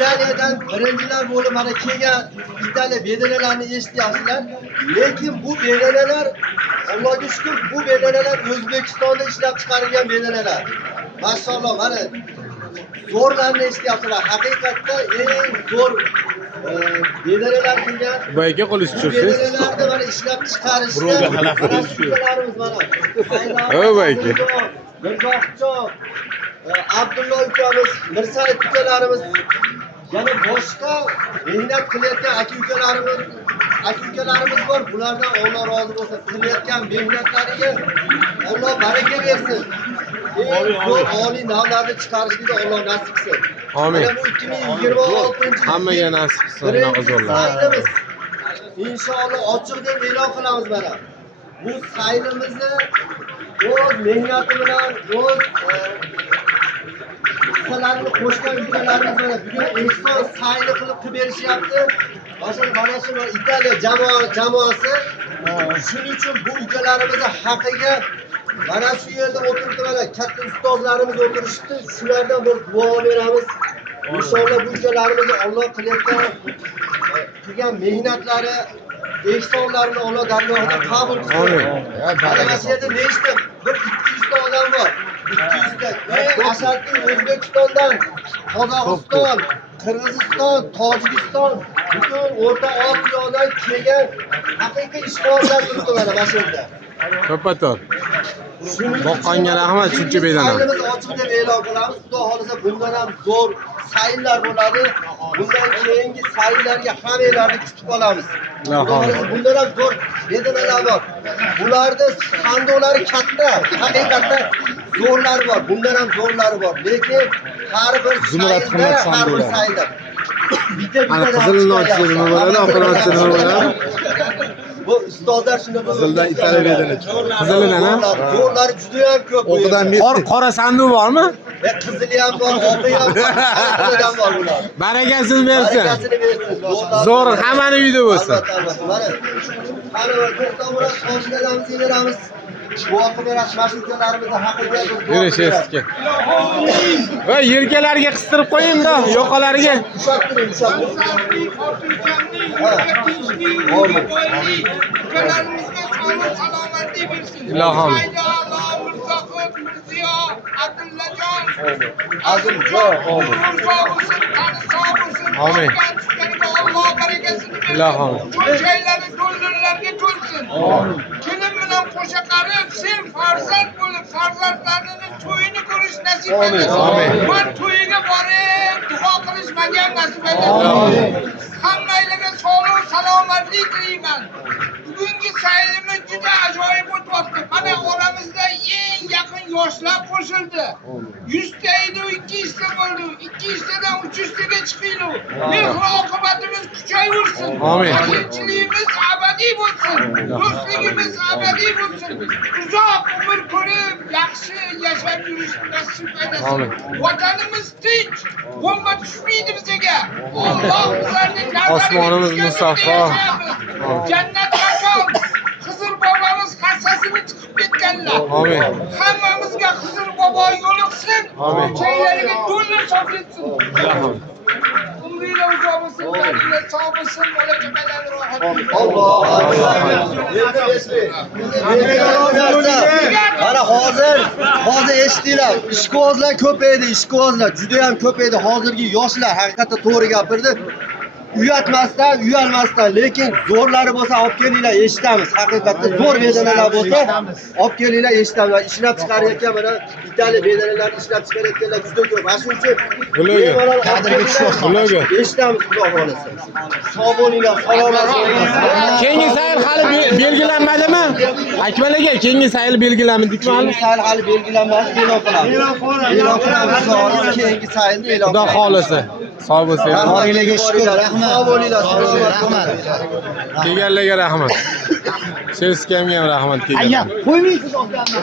İtalya'dan birinchilar bo'lib mana kelgan İtalya bedenelarni eshityapsizlar. Lekin bu bedeneler Allohga shukr, bu bedeneler O'zbekistonda ishlab chiqarilgan bedeneler. Maşallah mana zo'rlarni eshityapsizlar. Haqiqatda eng zo'r bedeneler kelgan. Bu aka qo'l tushirsiz. Bedenelarni mana ishlab chiqarishda Birovga xalaqit ukalarimiz mana. O bu aka. Mirzohjon, Abdulla ukamiz, Mirsaid ukalarimiz, yana boshqa mehnat qilayotgan aka-ukalarimiz bor. Bulardan Alloh rozi bo'lsin. Qilayotgan mehnatlariga Alloh baraka bersin. Zo'r oliy navlarni chiqarishni Alloh nasib qilsin. Amin. Mana bu 2026-yil Hammaga nasib qilsin bunaqa zo'rlar. Inshaalloh ochiq deb e'lon qilamiz mana. Bu saylimizni o'z mehnati bilan, o'z hissalarini qo'shgan ukalarimiz mana bugun ehson sayli qilib berishyapti. Mana shu İtalya jamoasi shuning uchun bu ukalarimizni haqiga mana shu yerda o'tiribdi, mana katta ustozlarimiz o'tirishdi. Shulardan bir duo beramiz. Inshaalloh bu ukalarimizni Alloh qilgan mehnatlari, ehsonlarini Alloh dargohida qabul qilsin. Amin. Mana shu yerda nechta bir 200 ta odam bor. 200 ta. Ashaddiy O'zbekistondan, Qozog'iston, Qirg'iziston, Tojikiston, butun O'rta Osiyodan kelgan haqiqiy ishqibozlar turibdi mana shu yerda. Ko'pator. Boqqanga rahmat, shuncha bedanam. Saylimiz ochiq deb e'lon qilamiz. Xudo xolisa bundan ham zo'r sayillar bo'ladi. Bundan keyingi sayillarga hammalarni kutib qolamiz. Bundan ham zo'r bedanalar bor. Bularda sandolari katta, haqiqatda zo'rlari bor. Bundan ham zo'rlari bor. Lekin har bir sayilda Ana qizil nochisi nima bo'ladi, oq nochisi nima bo'ladi? Bu ustozlar shuni Qizildan Italiya bedani. Qizilidan ha? Zo'rlari juda ham ko'p. O'qidan qora sanduq bormi? Qizili ham bor, oqi ham bor, ham bor bular. Barakasini bersin. Barakasini bersin. Zo'r hammani uyida bo'lsin. Mana qani bir tomon qo'shnilarimiz beramiz. Guvohi beramiz mas'ullarimizni haqiga Yurishingizga. Va yelkalarga qistirib qo'ying-da, yoqalariga. Ushlab turing, ushlab turing. Ukalarimizga sog'lik salomatlik bersin. Ilohim. Azimjon, Amin. Alloh barakasini bersin. Ilohim. Joylari to'ldirlarga to'lsin. Kelim bilan qo'sha qarib, sen farzand bo'lib, farzandlarini to'yini ko'rish nasib etsin. Amin. Men to'yiga borib, duo qilish menga nasib etsin. Hammalarga sog'lik, salomatlik tilayman. Bugungi saylimiz juda ajoyib o'tyapti. Mana oramizda eng yaqin yoshlar qo'shildi. 100 ta edi, 200 ta bo'ldi. 200 tadan 300 taga chiqayli. Mehr-oqibatimiz kuchayversin. Amin. Tinchligimiz abadiy bo'lsin. Do'stligimiz abadiy bo'lsin. Uzoq umr ko'rib, yaxshi yashab yurish nasib etsin. Vatanimiz tinch, bomba tushmaydi bizga. Alloh bizlarni Osmonimiz musaffo. Jannat makon. Xizr bobomiz hassasini chiqib ketganlar. Amin. Hammamizga Xizr bobo yo'liqsin. Amin. Joylariga to'lib sog'letsin. Ilohim. Umringlar uzoq bo'lsin, taninglar sog' bo'lsin, bola-chaqalar rohat. Alloh mana hozir eshitdinglar, ishqibozlar ko'paydi, ishqibozlar juda ham ko'paydi. Hozirgi yoshlar haqiqatda to'g'ri gapirdi. Uyalmasdan, lekin zo'rlari bo'lsa olib kelinglar, eshitamiz. Haqiqatda zo'r bedanalar bo'lsa olib kelinglar, eshitamiz. Ishlab chiqarayotgan mana İtalya bedanalarni ishlab chiqarayotganlar juda ko'p. Mana shuning uchun qadriga tushib eshitamiz, xudo xolisa. Sog' bo'linglar, salomat bo'linglar. Keyingi sayl hali belgilanmadimi? Akmal aka, keyingi sayl belgilanmadimi? Keyingi sayl hali belgilanmadi, e'lon qilamiz. E'lon qilamiz, keyingi saylni e'lon Xudo qilamiz. xolisa. Sog' bo'lsanglar. Oilaga shukr, rahmat. Sog' bo'linglar, rahmat. Kelganlarga rahmat. Selskamga ham rahmat kelgan. Qo'ymaysiz otamni.